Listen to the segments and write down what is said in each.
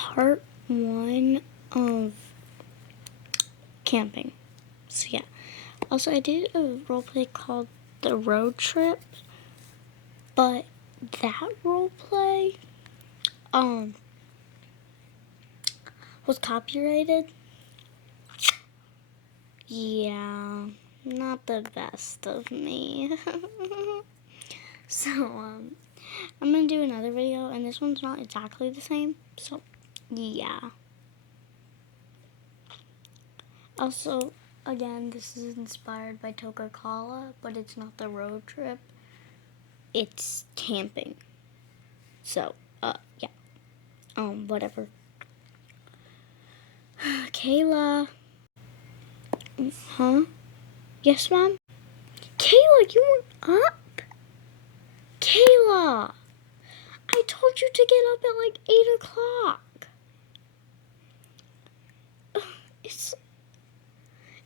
part 1 of camping. So yeah. Also, I did a roleplay called The Road Trip, but that roleplay was copyrighted. Yeah, not the best of me. So I'm gonna do another video, and this one's not exactly the same, so yeah. Also, again, this is inspired by Coca-Cola, but it's not the road trip, it's camping. So, yeah. Whatever. Kayla. Huh? Yes, Mom? Kayla, you weren't up? Kayla! I told you to get up at like 8 o'clock.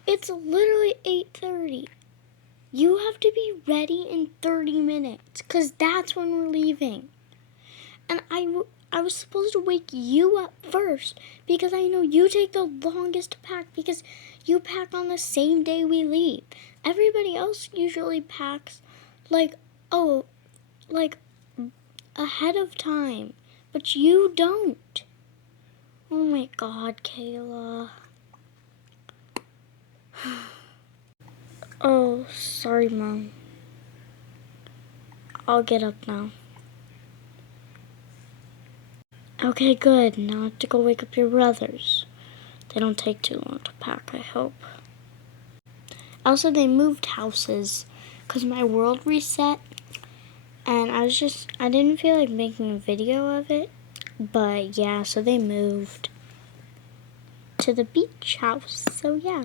It's literally 8:30. You have to be ready in 30 minutes, because that's when we're leaving. And I was supposed to wake you up first, because I know you take the longest to pack, because you pack on the same day we leave. Everybody else usually packs, like ahead of time. But you don't. Oh my God, Kayla. Oh, sorry, Mom. I'll get up now. Okay, good. Now I have to go wake up your brothers. They don't take too long to pack, I hope. Also, they moved houses because my world reset, and I didn't feel like making a video of it. But yeah, so they moved to the beach house. So yeah.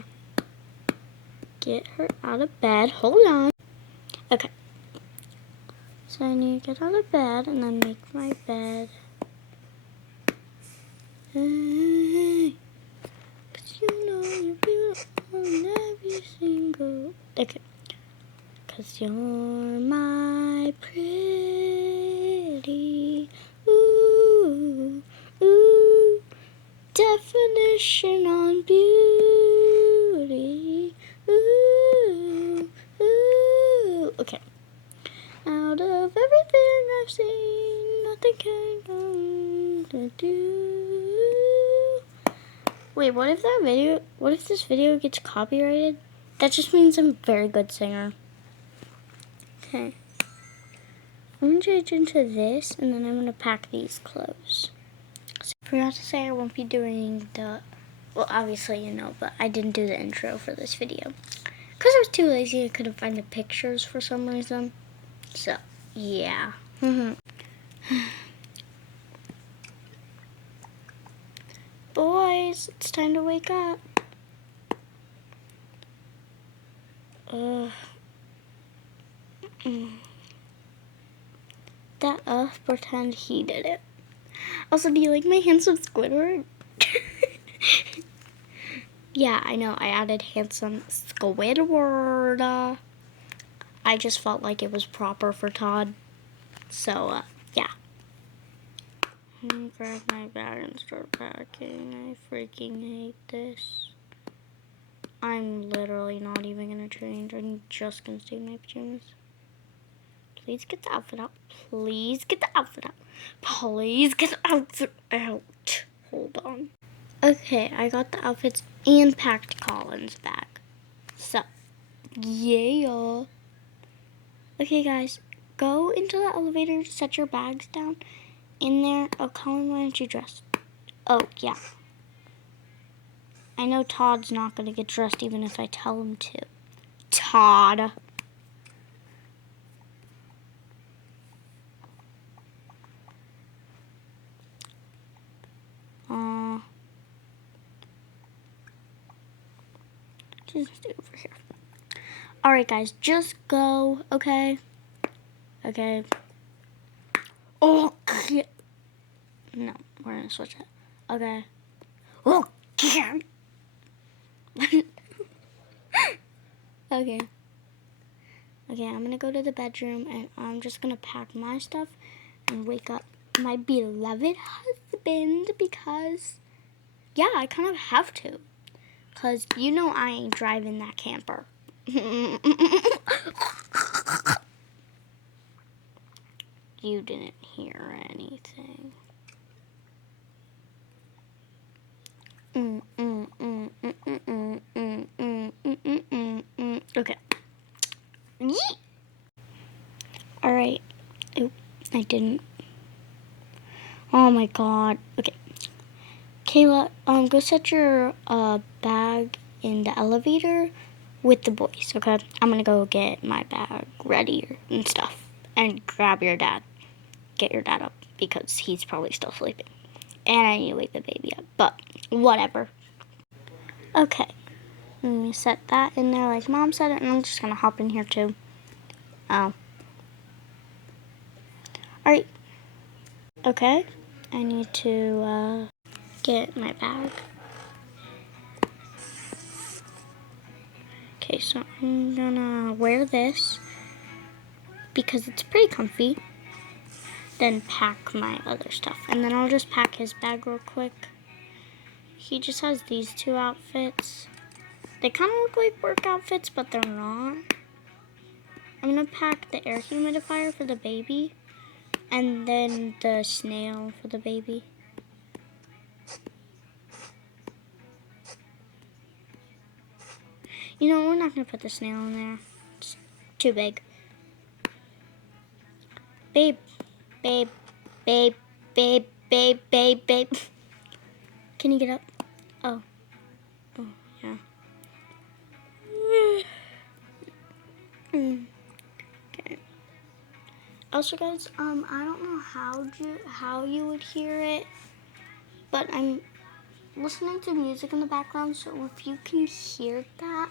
Get her out of bed. Hold on. Okay. So I need to get out of bed and then make my bed. Hey, 'cause you know you're beautiful in every single. Okay. 'Cause you're my pretty. Ooh, ooh. Definition on beauty. Ooh, ooh. Okay. Out of everything I've seen, nothing can come to do. Wait, what if this video gets copyrighted? That just means I'm a very good singer. Okay. I'm gonna change into this, and then I'm gonna pack these clothes. So I forgot to say I won't be doing well, obviously you know, but I didn't do the intro for this video. Because I was too lazy, I couldn't find the pictures for some reason. So, yeah. Boys, it's time to wake up. Pretend he did it. Also, do you like my handsome Squidward? Yeah, I know, I added handsome Squidward. I just felt like it was proper for Todd. So, yeah. Grab my bag and start packing. I freaking hate this. I'm literally not even gonna change. I'm just gonna stay in my pajamas. Please get the outfit out. Please get the outfit out. Please get the outfit out. Hold on. Okay, I got the outfits and packed Colin's bag. So, yeah. Okay, guys, go into the elevator, set your bags down. In there. Oh, Colin, why aren't you dressed? Oh, yeah. I know Todd's not going to get dressed even if I tell him to. Todd. Just stay over here. Alright, guys, just go, okay? Okay. Okay. No, we're going to switch it. Okay. Okay. Okay. Okay, I'm going to go to the bedroom, and I'm just going to pack my stuff and wake up my beloved husband because, yeah, I kind of have to. Because you know I ain't driving that camper. You didn't hear anything. Okay. Yeet. All right. Oop, I didn't. Oh my god. Okay. Kayla, go set your bag in the elevator with the boys, okay? I'm gonna go get my bag ready and stuff and grab your dad. Get your dad up because he's probably still sleeping. And I need to wake the baby up, but whatever. Okay. Let me set that in there like Mom said it, and I'm just gonna hop in here too. Oh. Alright. Okay. I need to get my bag. Okay, so I'm gonna wear this because it's pretty comfy. Then pack my other stuff. And then I'll just pack his bag real quick. He just has these two outfits. They kind of look like work outfits, but they're not. I'm gonna pack the air humidifier for the baby. And then the snail for the baby. You know, we're not gonna put the snail in there. It's too big. Babe, babe, babe, babe, babe, babe, babe. Can you get up? Oh. Oh, yeah. Okay. Also, guys, I don't know how you would hear it, but I'm listening to music in the background, so if you can hear that,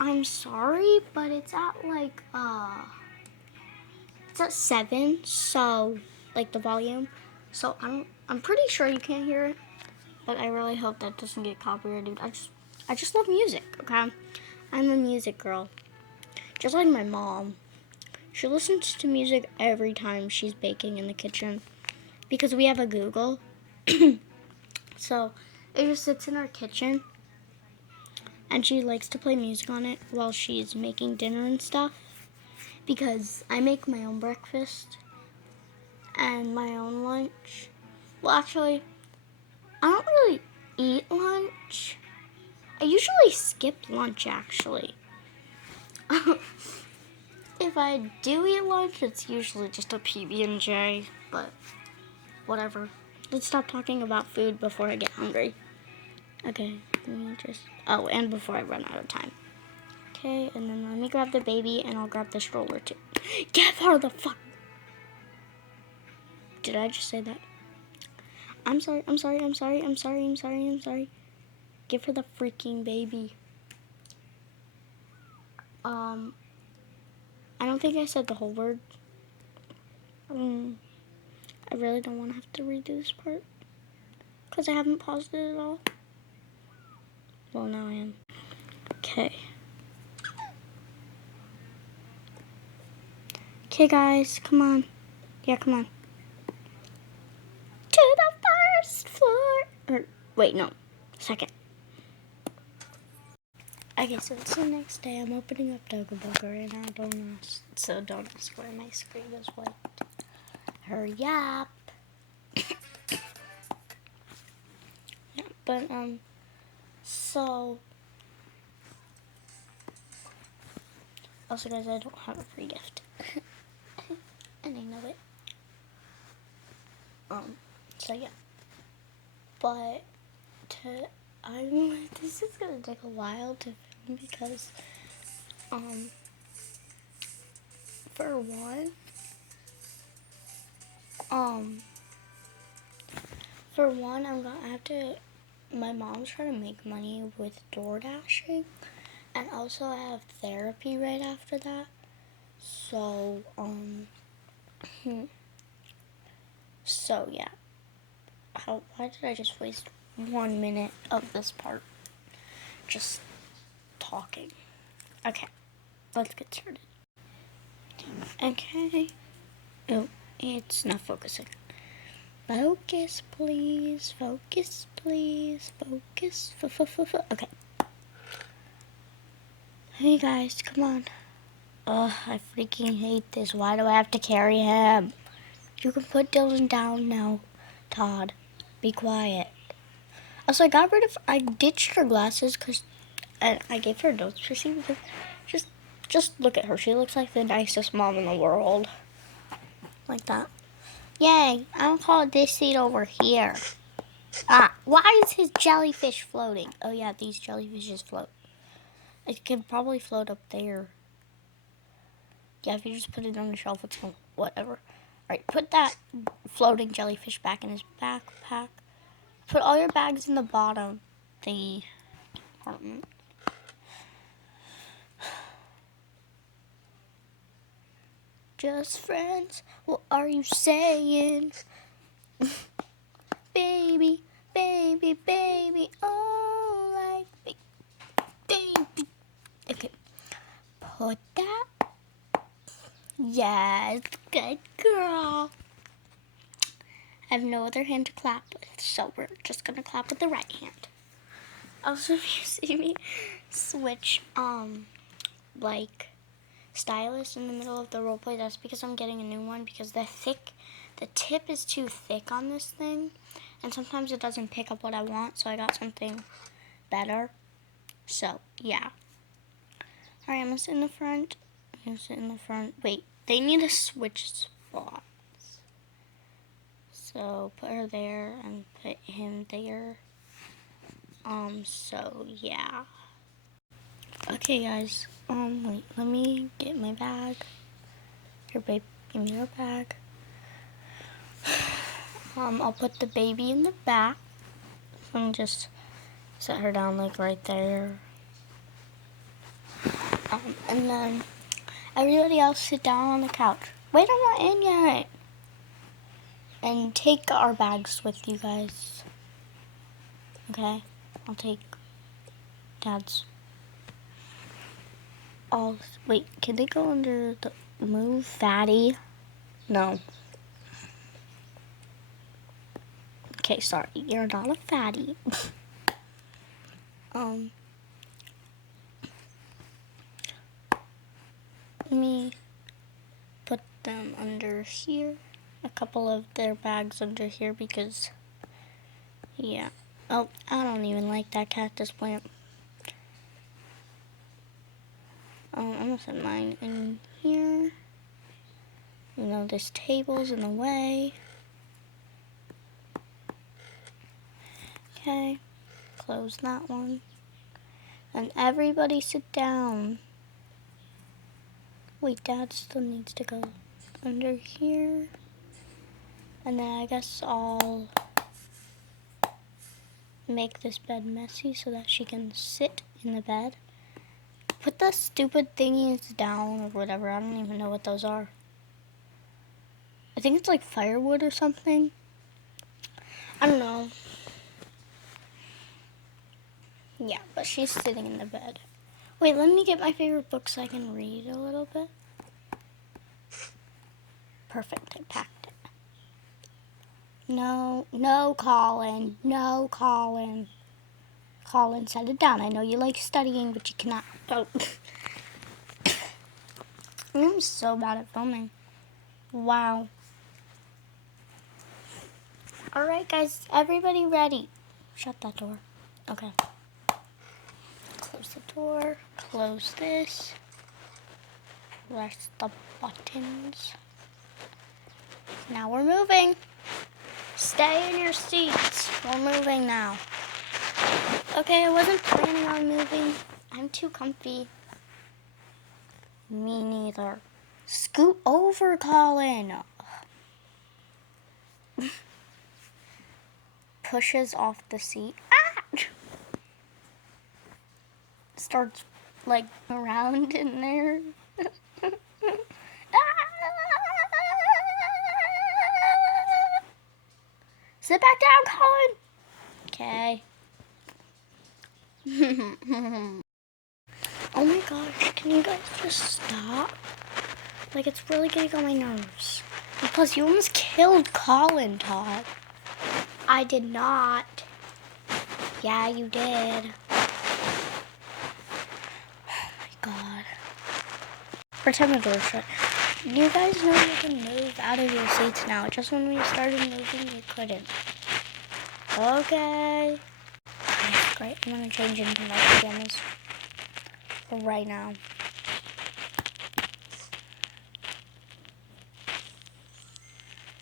I'm sorry, but it's at like it's at 7, so like the volume. So I'm pretty sure you can't hear it, but I really hope that doesn't get copyrighted. I just love music, okay? I'm a music girl. Just like my mom. She listens to music every time she's baking in the kitchen because we have a Google. So it just sits in our kitchen and she likes to play music on it while she's making dinner and stuff because I make my own breakfast and my own lunch. Well, actually, I don't really eat lunch. I usually skip lunch, actually. If I do eat lunch, it's usually just a PB&J, but whatever. Let's stop talking about food before I get hungry. Okay, let me just... Oh, and before I run out of time. Okay, and then let me grab the baby, and I'll grab the stroller, too. Get her the fuck... Did I just say that? I'm sorry. Give her the freaking baby. I don't think I said the whole word. I really don't want to have to redo this part because I haven't paused it at all. Well, now I am. Okay. Okay, guys, come on. Yeah, come on. To the first floor. Or, wait, no. Second. Okay, so it's the next day. I'm opening up Doga Booger and I don't ask. So don't ask why my screen is white. Hurry up. Yeah, but, so. Also, guys, I don't have a free gift. And I know it. So yeah. But, this is gonna take a while to film because, for one, I'm gonna have to, my mom's trying to make money with door dashing, and also I have therapy right after that, so, so yeah, why did I just waste 1 minute of this part, just talking? Okay, let's get started. Okay, oh, it's not focusing. Focus, please. Focus, please. Focus. Okay. Hey guys, come on. Ugh, I freaking hate this. Why do I have to carry him? You can put Dylan down now, Todd. Be quiet. Also, I ditched her glasses because I gave her notes to see because just look at her. She looks like the nicest mom in the world. Like that. Yay, I'll call this seat over here. Ah, why is his jellyfish floating? Oh yeah, these jellyfishes float. It can probably float up there. Yeah, if you just put it on the shelf, it's going, whatever. Alright, put that floating jellyfish back in his backpack. Put all your bags in the bottom thingy compartment. Just friends, what are you saying? Baby, baby, baby, oh, like baby. Okay, put that. Yes, good girl. I have no other hand to clap with, so we're just gonna clap with the right hand. Also, if you see me switch, like, stylus in the middle of the roleplay, that's because I'm getting a new one because the tip is too thick on this thing, and sometimes it doesn't pick up what I want, so I got something better. So, yeah. Alright, I'm gonna sit in the front. Wait, they need to switch spots. So, put her there and put him there. So, yeah. Okay, guys. Wait, let me get my bag. Here, babe, give me your bag. I'll put the baby in the back. And just set her down, like, right there. And then everybody else sit down on the couch. Wait, I'm not in yet. And take our bags with you guys. Okay? I'll take Dad's. Wait, can they go under the move, fatty? No. Okay, sorry, you're not a fatty. Let me put them under here. A couple of their bags under here because, yeah. Oh, I don't even like that cactus plant. I'm gonna set mine in here. You know, this table's in the way. Okay, close that one. And everybody sit down. Wait, Dad still needs to go under here. And then I guess I'll make this bed messy so that she can sit in the bed. Put the stupid thingies down or whatever. I don't even know what those are. I think it's like firewood or something. I don't know. Yeah, but she's sitting in the bed. Wait, let me get my favorite book so I can read a little bit. Perfect, I packed it. No, Colin. No, Colin. Colin, set it down. I know you like studying, but you cannot. Oh. I'm so bad at filming. Wow. Alright, guys. Everybody ready? Shut that door. Okay. Close the door. Close this. Press the buttons. Now we're moving. Stay in your seats. We're moving now. Okay, I wasn't planning on moving. I'm too comfy. Me neither. Scoot over, Colin. Pushes off the seat. Ah! Starts, like, around in there. Sit back down, Colin. Okay. Oh my gosh, can you guys just stop? Like, it's really getting on my nerves. And plus, you almost killed Colin, Todd. I did not. Yeah, you did. Oh my god. Pretend the door's shut. You guys know you can move out of your seats now. Just when we started moving, you couldn't. Okay. Great. I'm gonna change into my pajamas right now.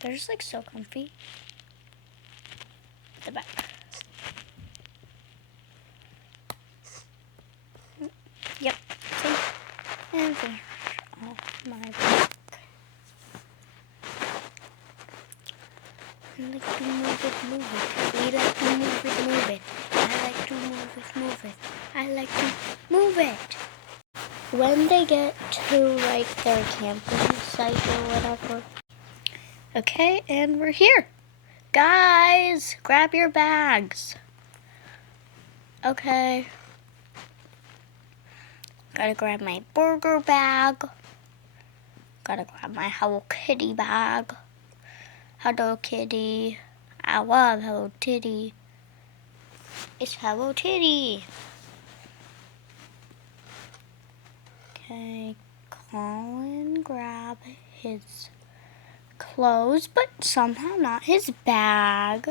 They're just like so comfy. The back. Yep. See? And finish off my back. I like to move it, move it. We like to move it, move it. I like to move it, move it. I like to move it. When they get to like their camping site or whatever. Okay, and we're here. Guys, grab your bags. Okay. Gotta grab my burger bag. Gotta grab my Hello Kitty bag. Hello Kitty. I love Hello Kitty. It's Hello Kitty. Okay, Colin grab his clothes, but somehow not his bag.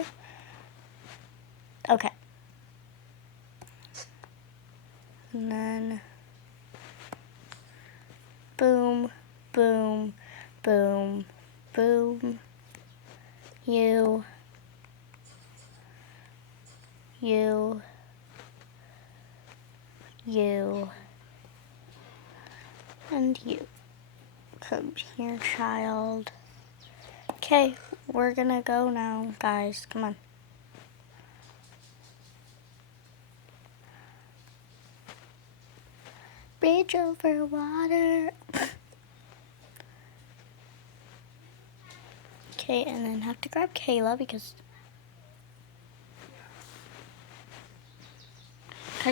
Okay. And then boom, boom, boom, boom. You, and you. Come here, child. Okay, we're gonna go now, guys. Come on. Bridge over water. Okay, and then have to grab Kayla because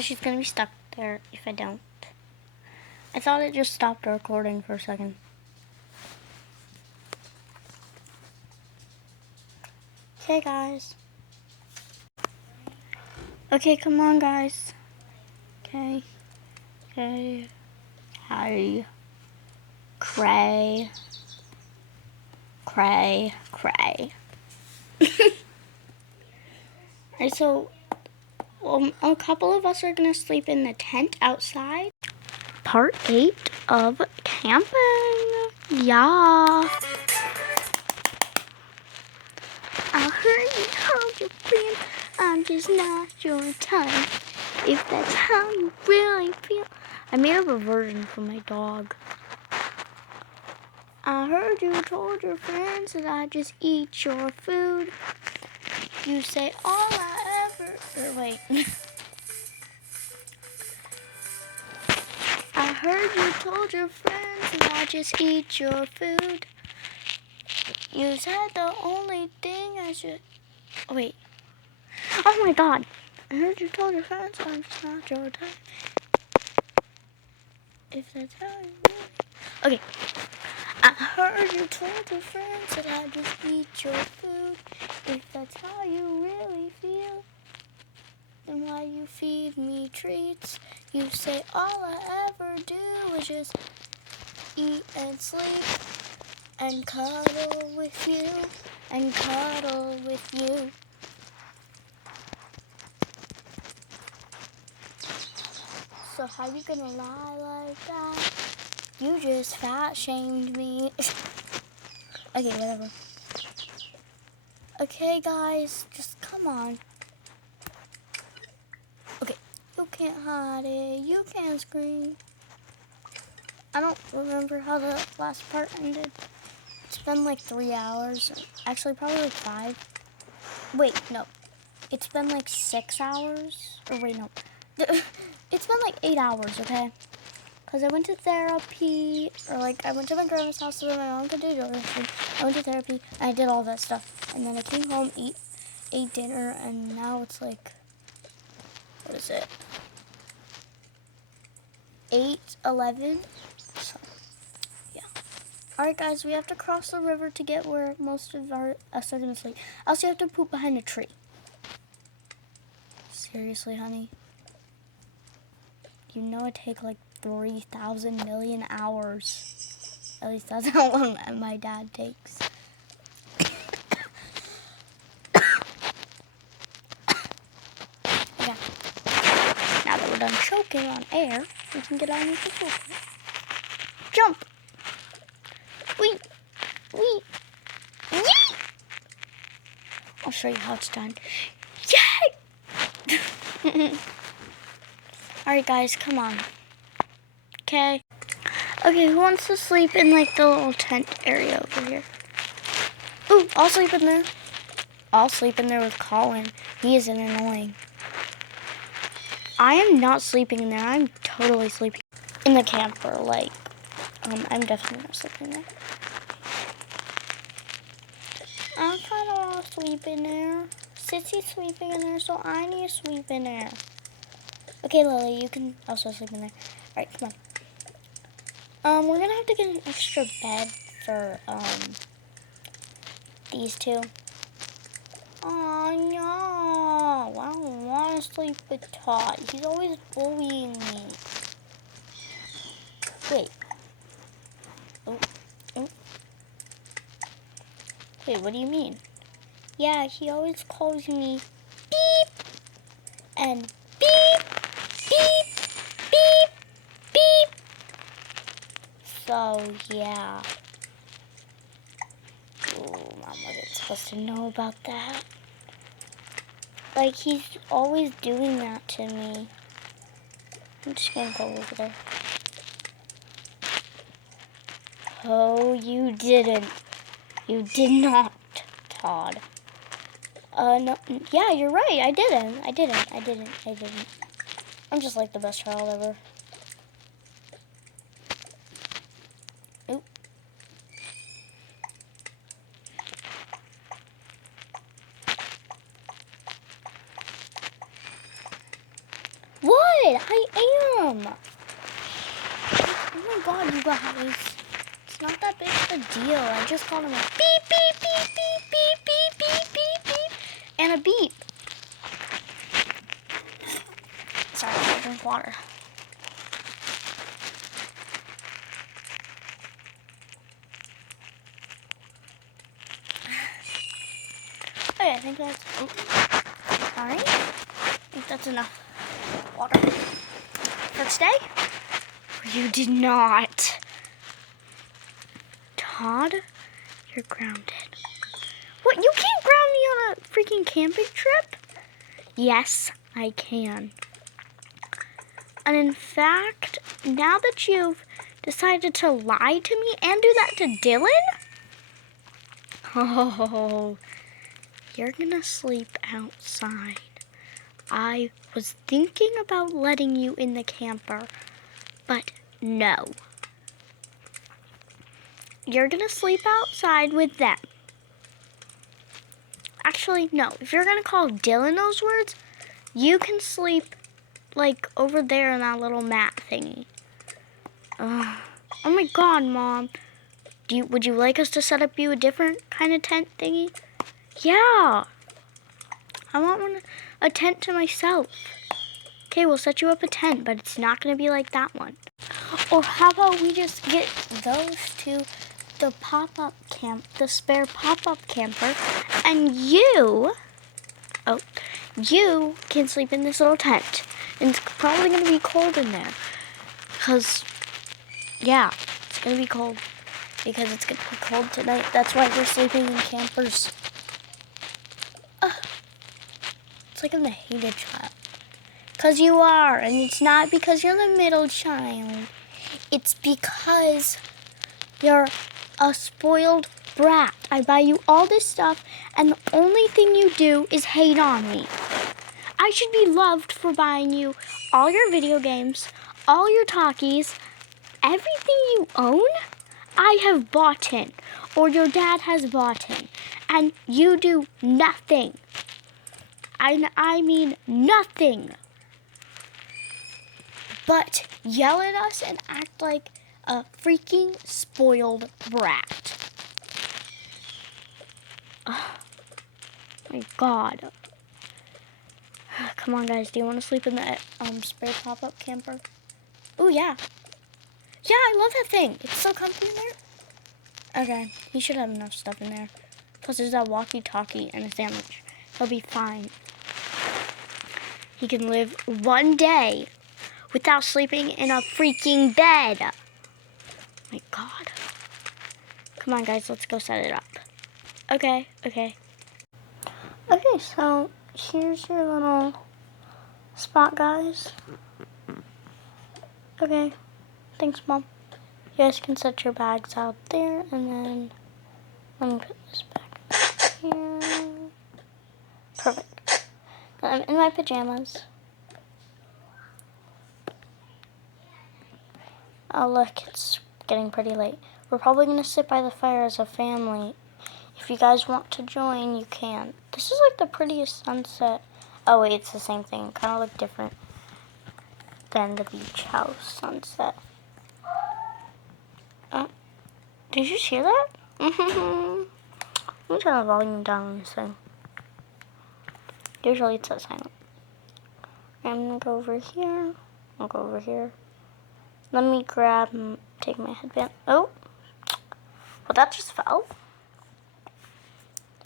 she's gonna be stuck there if I don't. I thought it just stopped recording for a second. Okay, guys. Okay, come on, guys. Okay. Okay. Hi. Cray. Cray. Cray. Alright, so a couple of us are gonna sleep in the tent outside. Part 8 of camping. Yeah. I heard you told your friend I'm just not your type. If that's how you really feel. I made up a version for my dog. I heard you told your friends that I just eat your food. You say all I ever... Or wait. I heard you told your friends that I just eat your food. You said the only thing I should... Oh, wait. Oh my god. I heard you told your friends I'm just not your type. If that's how you really... Okay. I heard you told your friends that I just eat your food. If that's how you really feel, then why you feed me treats? You say all I ever do is just eat and sleep and cuddle with you and cuddle with you. So how you gonna lie like that? You just fat shamed me. Okay, whatever. Okay, guys, just come on. Okay, you can't hide it. You can't scream. I don't remember how the last part ended. It's been like 3 hours. Actually, probably like 5. Wait, no. It's been like 6 hours. Or wait, no. It's been like 8 hours, okay? Because I went to therapy, or like I went to my grandma's house so that my mom could do yoga. I went to therapy, and I did all that stuff. And then I came home, ate dinner, and now it's like, what is it? 8:11. So, yeah. Alright guys, we have to cross the river to get where most of us are gonna sleep. Else you have to poop behind a tree. Seriously, honey? You know it takes like 3,000 million hours. At least that's how long my dad takes. Okay. Now that we're done choking on air, we can get on with the poop. Jump! Wee! Wee! Yee! I'll show you how it's done. Yay! Alright guys, come on. Okay. Okay, who wants to sleep in like the little tent area over here? Ooh, I'll sleep in there. I'll sleep in there with Colin. He isn't annoying. I am not sleeping in there. I'm totally sleeping in the camper. Like, I'm definitely not sleeping there. I kind of want to sleep in there. Sissy's sleeping in there, so I need to sleep in there. Okay, Lily, you can also sleep in there. Alright, come on. We're gonna have to get an extra bed for, these two. Oh, no. I don't want to sleep with Todd. He's always bullying me. Wait. Oh. Oh. Wait, what do you mean? Yeah, he always calls me beep and beep, beep, beep, beep. So, yeah. Ooh, Mom wasn't supposed to know about that. Like, he's always doing that to me. I'm just gonna go over there. Oh, you didn't. You did not, Todd. No, yeah, you're right. I didn't. I'm just like the best child ever. Oop. What? I am. Oh my god, you guys. It's not that big of a deal. I just called him a beep, beep, beep, beep, beep, beep, beep, beep, beep, and a beep. Sorry, I drink water. Okay, I think that's... Alright. I think that's enough water for today. You did not. Todd, you're grounded. What? You can't ground me on a freaking camping trip? Yes, I can. And in fact, now that you've decided to lie to me and do that to Dylan, oh, you're gonna sleep outside. I was thinking about letting you in the camper, but no. You're gonna sleep outside with them. Actually, no. If you're gonna call Dylan those words, you can sleep like over there in that little mat thingy. Oh my god, Mom. Would you like us to set up you a different kind of tent thingy? Yeah. I want a tent to myself. Okay, we'll set you up a tent, but it's not going to be like that one. Or how about we just get those to the the spare pop-up camper, and you can sleep in this little tent. And it's probably going to be cold in there. Because, yeah, it's going to be cold. Because it's going to be cold tonight. That's why we're sleeping in campers. It's like I'm the hated child. Because you are. And it's not because you're the middle child. It's because you're a spoiled brat. I buy you all this stuff, and the only thing you do is hate on me. I should be loved for buying you all your video games, all your talkies, everything you own, I have bought in, or your dad has bought in, and you do nothing. I mean nothing. But yell at us and act like a freaking spoiled brat. Oh my God. Come on, guys. Do you want to sleep in the spare pop-up camper? Oh, yeah. Yeah, I love that thing. It's so comfy in there. Okay, he should have enough stuff in there. Plus, there's that walkie-talkie and a sandwich. He'll be fine. He can live one day without sleeping in a freaking bed. Oh my God. Come on, guys. Let's go set it up. Okay. Okay, so here's your little spot, guys. Okay. Thanks, Mom. You guys can set your bags out there, and then let me put this back here. Perfect. I'm in my pajamas. Oh, look, it's getting pretty late. We're probably going to sit by the fire as a family. If you guys want to join, you can. This is like the prettiest sunset. Oh, wait, it's the same thing. Kind of look different than the beach house sunset. Did you hear that? Let me turn the volume down on this thing. Usually it's so silent. I'm gonna go over here. I'll go over here. Let me grab and take my headband. Oh, well, that just fell.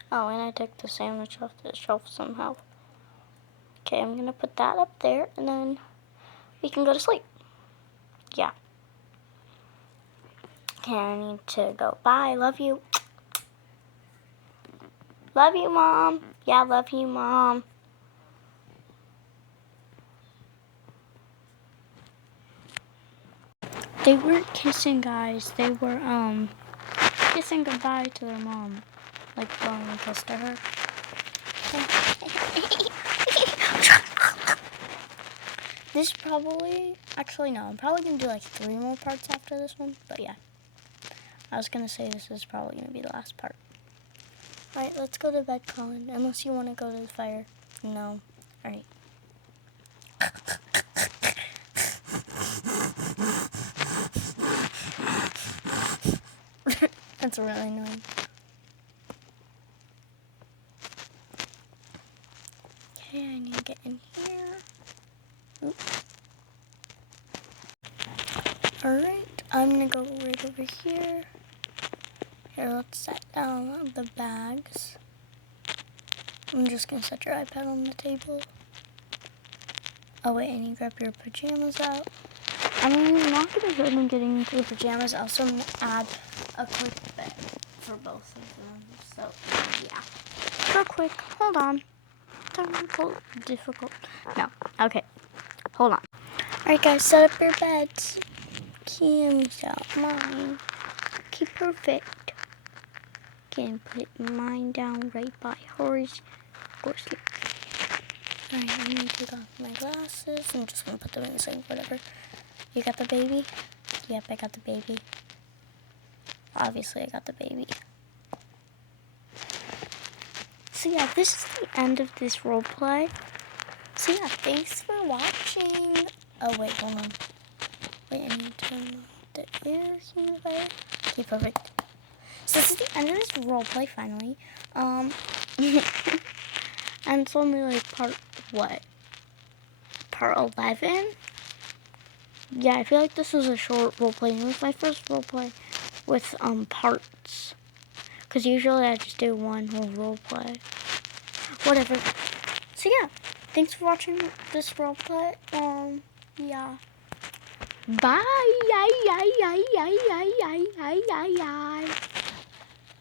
Oh, and I took the sandwich off the shelf somehow. Okay, I'm gonna put that up there, and then we can go to sleep. Yeah. Okay, I need to go. Bye. Love you. Love you, Mom. Yeah, love you, Mom. They weren't kissing, guys. They were, kissing goodbye to their mom. Like, blowing a kiss to her. This probably, actually no, I'm probably going to do like 3 more parts after this one. But yeah, I was going to say this is probably going to be the last part. Alright, let's go to bed, Colin. Unless you want to go to the fire. No. Alright. That's really annoying. Okay, I need to get in here. Alright, I'm gonna go right over here. Here, let's set down the bags. I'm just gonna set your iPad on the table. Oh wait, I need to grab your pajamas out. I'm not gonna go ahead and getting into the pajamas. I also add a quick bed for both of them. So yeah, real quick. Hold on. Difficult. No. Okay. Hold on. Alright, guys, set up your beds. Kim's out mine. Okay, perfect. Can put mine down right by hers. Go sleep. Alright, I'm gonna take off my glasses. I'm just gonna put them in the sink, whatever. You got the baby? Yep, I got the baby. Obviously, I got the baby. So yeah, this is the end of this roleplay. So yeah, thanks for watching. Oh wait, hold on. Wait, I need to turn the air here. Okay, perfect. So this is the end of this roleplay finally. And it's only like part, what? Part 11? Yeah, I feel like this was a short roleplay. It was my first roleplay with parts. Because usually I just do one whole roleplay. Whatever. So yeah, thanks for watching this roleplay. Yeah. Bye.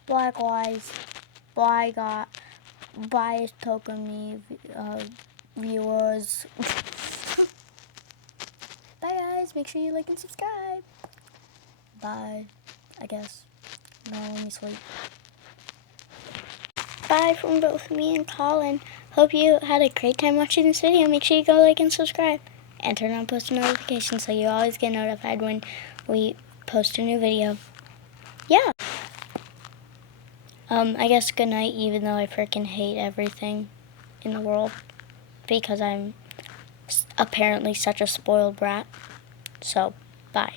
Bye, guys. Bye, God. Bye, Tokumi viewers. Bye, guys. Make sure you like and subscribe. Bye, I guess. No, let me sleep. Bye from both me and Colin. Hope you had a great time watching this video. Make sure you go like and subscribe. And turn on post notifications so you always get notified when we post a new video. Yeah. I guess good night, even though I freaking hate everything in the world. Because I'm apparently such a spoiled brat. So, bye.